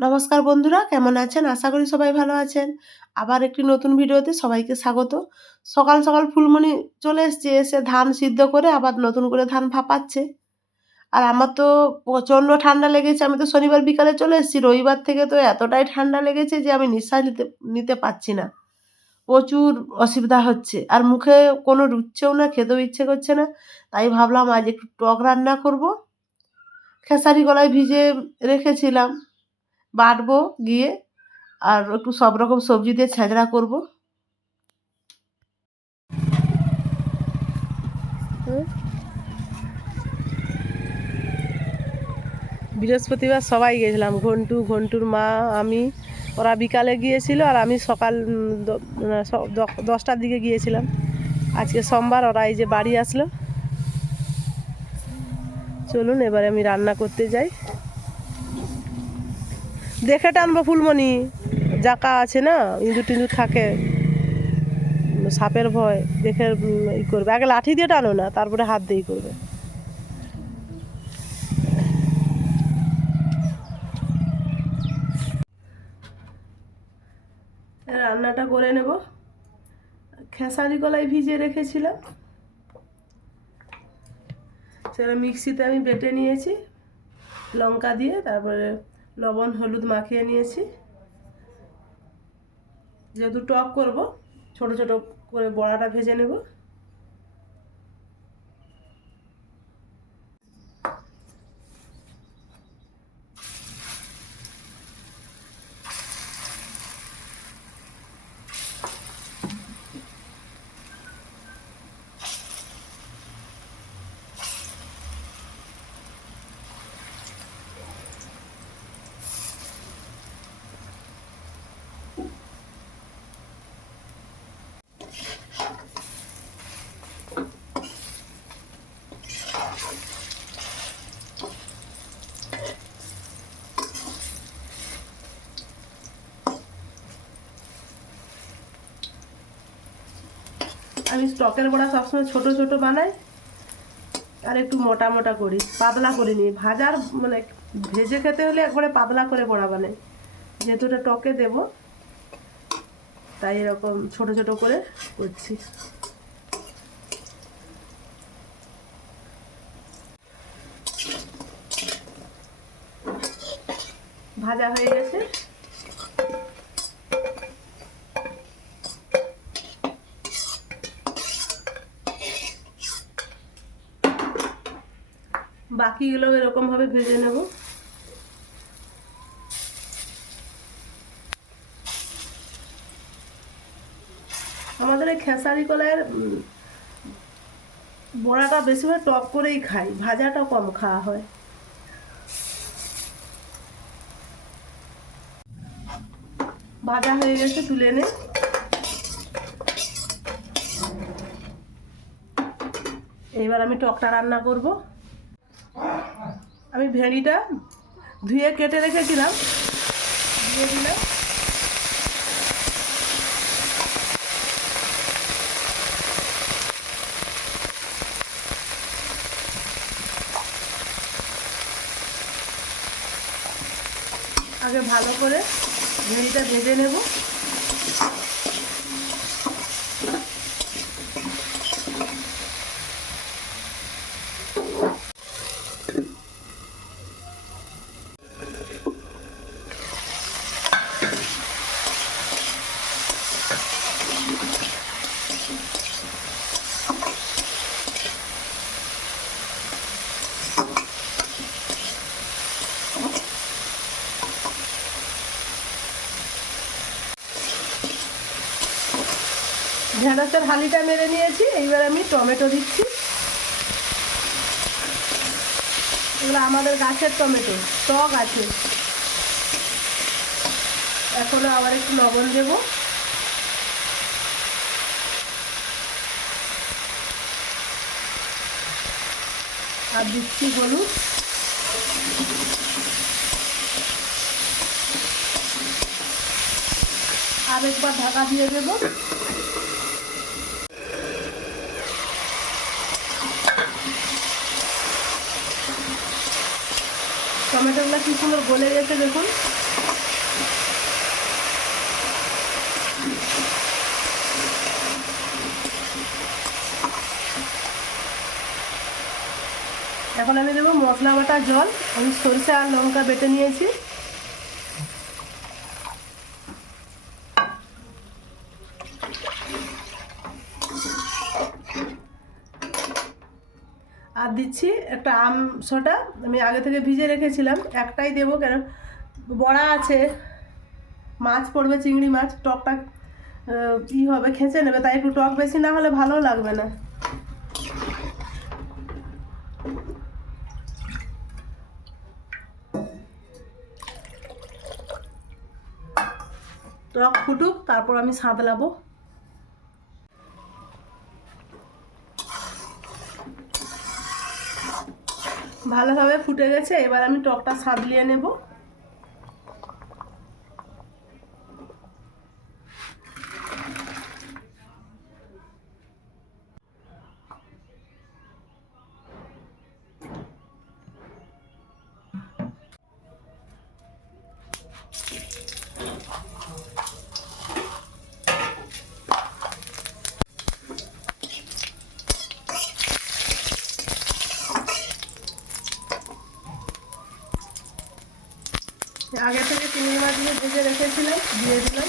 নমস্কার বন্ধুরা, কেমন আছেন? আশা করি সবাই ভালো আছেন। আবার একটি নতুন ভিডিওতে সবাইকে স্বাগত। সকাল সকাল ফুলমণি চলে এসছে, এসে ধান সিদ্ধ করে আবার নতুন করে ধান ভাপাচ্ছে। আর আমার তো প্রচণ্ড ঠান্ডা লেগেছে। আমি তো শনিবার বিকালে চলে এসেছি। রবিবার থেকে তো এতটাই ঠান্ডা লেগেছে যে আমি নিঃশ্বাস নিতে নিতে পারছি না। প্রচুর অসুবিধা হচ্ছে। আর মুখে কোনো রুচছেও না, খেতেও ইচ্ছে করছে না। তাই ভাবলাম আজ একটু টক রান্না করব। খেসারি কলাই ভিজিয়ে রেখেছিলাম, বাটবো গিয়ে। আর একটু সব রকম সবজি দিয়ে ছ্যাঁচড়া করব। বৃহস্পতিবার সবাই গেছিলাম, ঘন্টুর মা, আমি। ওরা বিকালে গিয়েছিল আর আমি সকাল 10টার দিকে গিয়েছিলাম। আজকে সোমবার, ওরা এই যে বাড়ি আসলো। চলুন এবারে আমি রান্না করতে যাই। দেখে টানবো ফুলমণি, জাকা আছে না, ইঁদুর টিঁদুর থাকে, সাপের ভয়। দেখে ই করবে। আগে লাঠি দিয়ে টানো না, তারপরে হাত দিয়ে করবে। রান্নাটা করে নেব। খেসারি কলাই ভিজিয়ে রেখেছিলাম, সেটা মিক্সিতে আমি বেটে নিয়েছি লঙ্কা দিয়ে, তারপরে লবণ হলুদ মাখিয়ে নিয়েছি। যেহেতু টক করব, ছোট ছোট করে বড়াটা ভেজে নেব। আমি স্টকের বড়া সবসময় ছোট ছোট বানাই, আর একটু মোটা মোটা করি, পাতলা করে নিই। ভাজার মানে ভেজে খেতে হলে একবারে পাতলা করে বড়া বানাই। যেহেতু এটা টকে দেব, তাই এরকম ছোট ছোট করে করছি। ভাজা হয়ে গেছে। বাকিগুলো এরকমভাবে ভেজে নেব। আমাদের এই খেসারি কলাইয়ের বড়াটা বেশিরভাগ টক করেই খাই, ভাজাটা কম খাওয়া হয়। ভাজা হয়ে গেছে, তুলে নে। এবার আমি টকটা রান্না করব। আমি ভেড়িটা ধুয়ে কেটে রেখেছিলাম, দিয়ে দিলাম। আগে ভালো করে ভেড়িটা ভেজে নেব। ঢেঁড়সের হালিটা মেরে নিয়েছি। এইবার আমি টমেটো দিচ্ছি। এগুলো আমাদের গাছের টমেটো, টক আছে। এখনো আবার একটু লবণ দেব। আর দিচ্ছি হলুদ। আর একবার ঢাকা দিয়ে দেবো। টমেটোগুলো কি সুন্দর গলে গেছে দেখুন। এখন আমি দেবো মশলা বাটা জল। আমি সরষে আর লঙ্কা বেটে নিয়েছি। আর দিচ্ছি একটা আম সোডা, আমি আগে থেকে ভিজে রেখেছিলাম, একটাই দেবো কেন বড়া আছে, মাছ পড়বে, চিংড়ি মাছ, টকটা কী হবে, খেঁচে নেবে, তাই একটু টক বেশি না হলে ভালো লাগবে না। টক ফুটুক, তারপর আমি সাঁতলাবো। ভালোভাবে ফুটে গেছে, এবার আমি টকটা সাঁতলিয়ে নেব। আগে থেকে চিংড়ি মাছগুলো ভেজে রেখেছিলাম, দিয়ে দিলাম।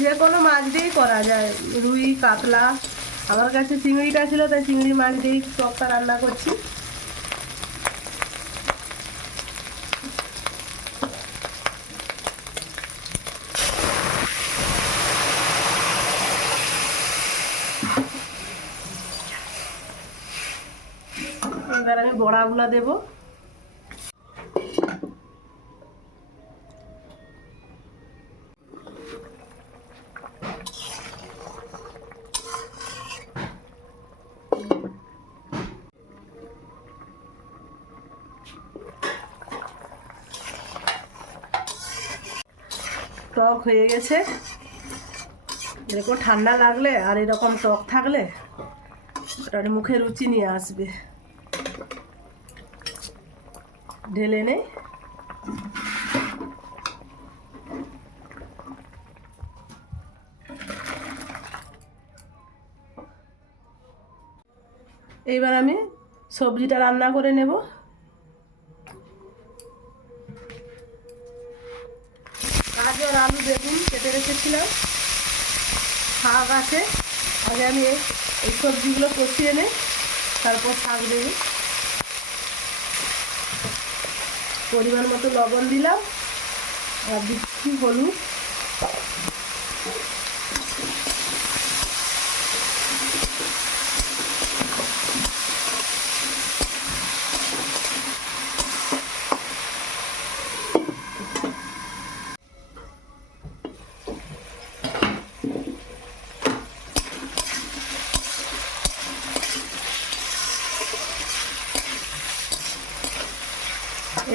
যে কোনো মাছ দিয়েই করা যায়, রুই, কাতলা। আমার কাছে চিংড়িটা ছিল, তাই চিংড়ি মাছ দিয়েই টকটা রান্না করছি। এবার আমি বড়াগুলো দেবো। টক হয়ে গেছে, এরকম ঠান্ডা লাগলে আর এরকম টক থাকলে ওটা মুখে রুচি নিয়ে আসবে। ঢেলে নেই। এইবার আমি সবজিটা রান্না করে নেব। গাজর, আলু, বেগুন কেটে রেখেছিলাম, শাক আছে। আগে আমি এই সবজিগুলো কষিয়ে নেই, তারপর শাক দেব। পরিমাণ মতো লবণ দিলাম, আর দিচ্ছি হলুদ।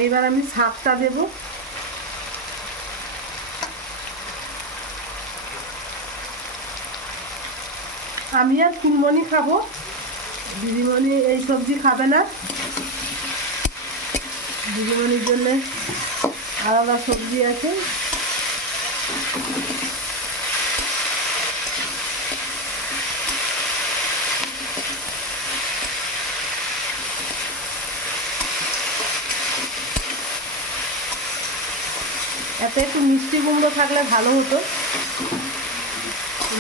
এইবার আমি শাকটা দেব। আমি আর ফুলমণি খাবো, দিদিমণি এই সবজি খাবে না। দিদিমণির জন্যে আলাদা সবজি আছে। এতে একটু মিষ্টি কুমড়ো থাকলে ভালো হতো,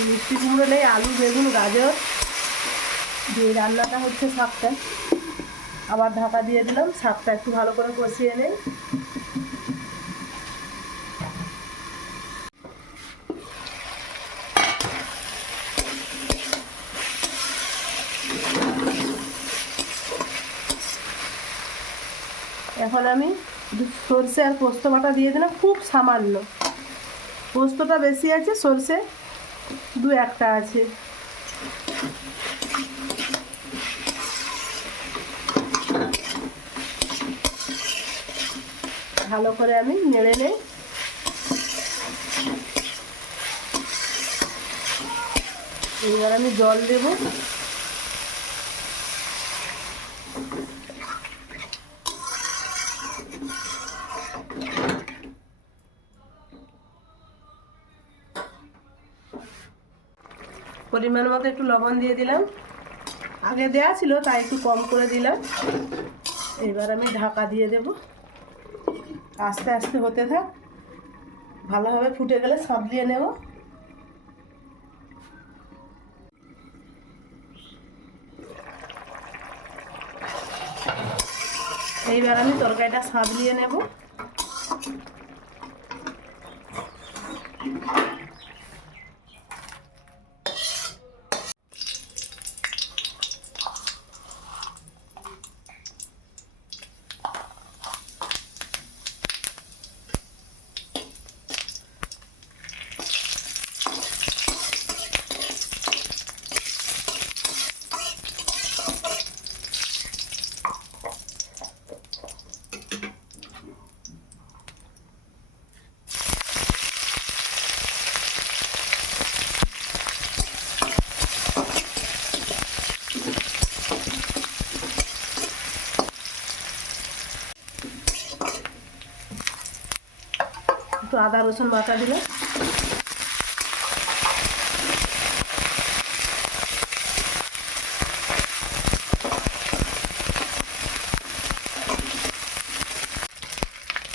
মিষ্টি কুমড়ো নেই। আলু, বেগুন, গাজর দিয়ে রান্নাটা হচ্ছে শাকটা। আবার ঢাকা দিয়ে দিলাম, শাকটা একটু ভালো করে কষিয়ে নেই। এখন আমি সরষে আর পোস্ত বাটা দিয়ে দিলাম, খুব সামান্য। পোস্তটা বেশি আছে, সরষে দু একটা আছে। ভালো করে আমি নেড়ে নেই। এবার আমি জল দেব। পরিমাণ মতো একটু লবণ দিয়ে দিলাম, আগে দেওয়া ছিল তাই একটু কম করে দিলাম। এবার আমি ঢাকা দিয়ে দেব, আস্তে আস্তে হতে থাক, ভালোভাবে ফুটে গেলে সাবলিয়ে নেব। এইবার আমি তরকারিটা সাবলিয়ে নেব। একটু আদা রসুন বাটা দিলাম,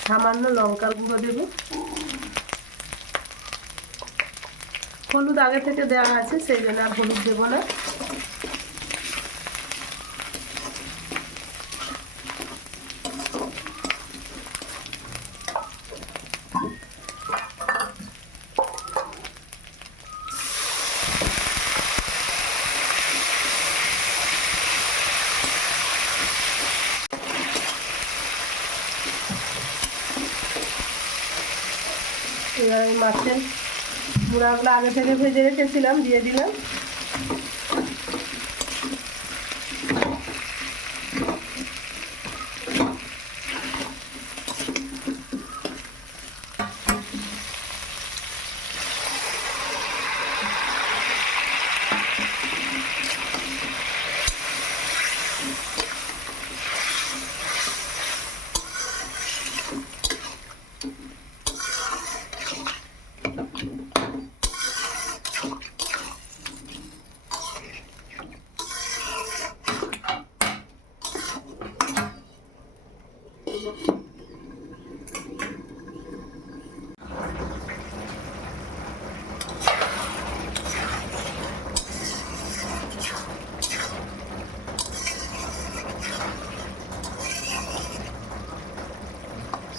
সামান্য লঙ্কার গুঁড়ো দেব, হলুদ আগে থেকে দেওয়া আছে সেই জন্য আর হলুদ দেবো না। এবার আমি মাছের গুঁড়াগুলো আগে থেকে ভেজে রেখেছিলাম দিয়ে দিলাম।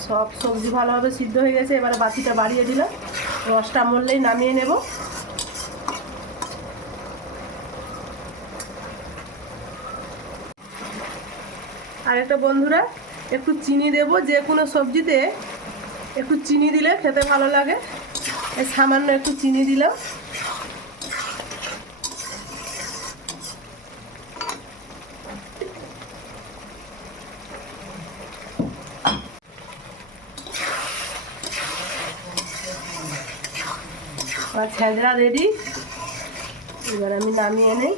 সব সবজি ভালোভাবে সিদ্ধ হয়ে গেছে, এবারে বাটিটা বাড়িয়ে দিলাম, রসটা মরলেই নামিয়ে নেব। আর একটা বন্ধুরা, একটু চিনি দেব, যে কোনো সবজিতে একটু চিনি দিলে খেতে ভালো লাগে, এই সামান্য একটু চিনি দিলাম। আর ছেঁচড়া রেডি, এবার আমি নামিয়ে নেই।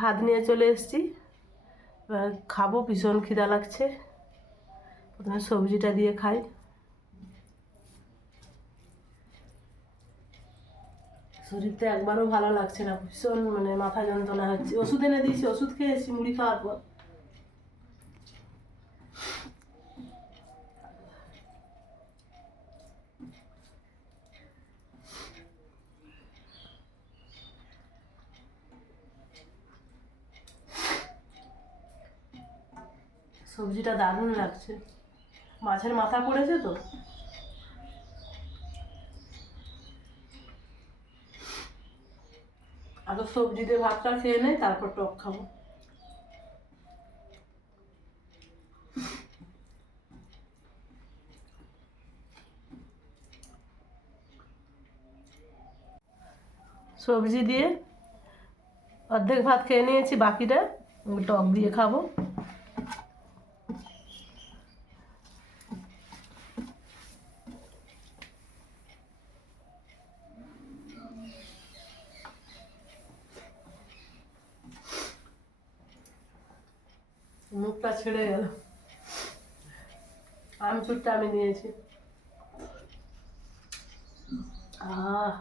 ভাত নিয়ে চলে এসেছি, এবার খাবো, ভীষণ খিদা লাগছে। প্রথমে সবজিটা দিয়ে খাই। শরীরটা একবারও ভালো লাগছে না, ভীষণ মানে মাথা যন্ত্রণা হচ্ছে। ওষুধ এনে দিয়েছি, ওষুধ খেয়েছি মুড়ি খাওয়ার পর। সবজিটা দারুণ লাগছে, মাছের মাথা পড়েছে তো। আগে সবজি দিয়ে ভাতটা খেয়ে নেই, তারপর টক খাবো। সবজি দিয়ে অর্ধেক ভাত খেয়ে নিয়েছি, বাকিটা টক দিয়ে খাবো। মুখটা ছেড়ে গেল। আমচুরটা আমি নিয়েছি। আহ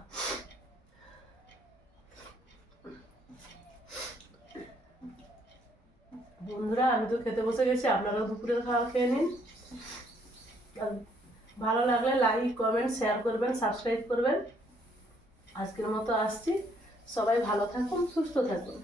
বন্ধুরা, আমি তো খেতে বসে গেছি, আপনারাও দুপুরের খাওয়া খেয়ে নিন। আর ভালো লাগলে লাইক, কমেন্ট, শেয়ার করবেন, সাবস্ক্রাইব করবেন। আজকের মতো আসছি। সবাই ভালো থাকুন, সুস্থ থাকুন।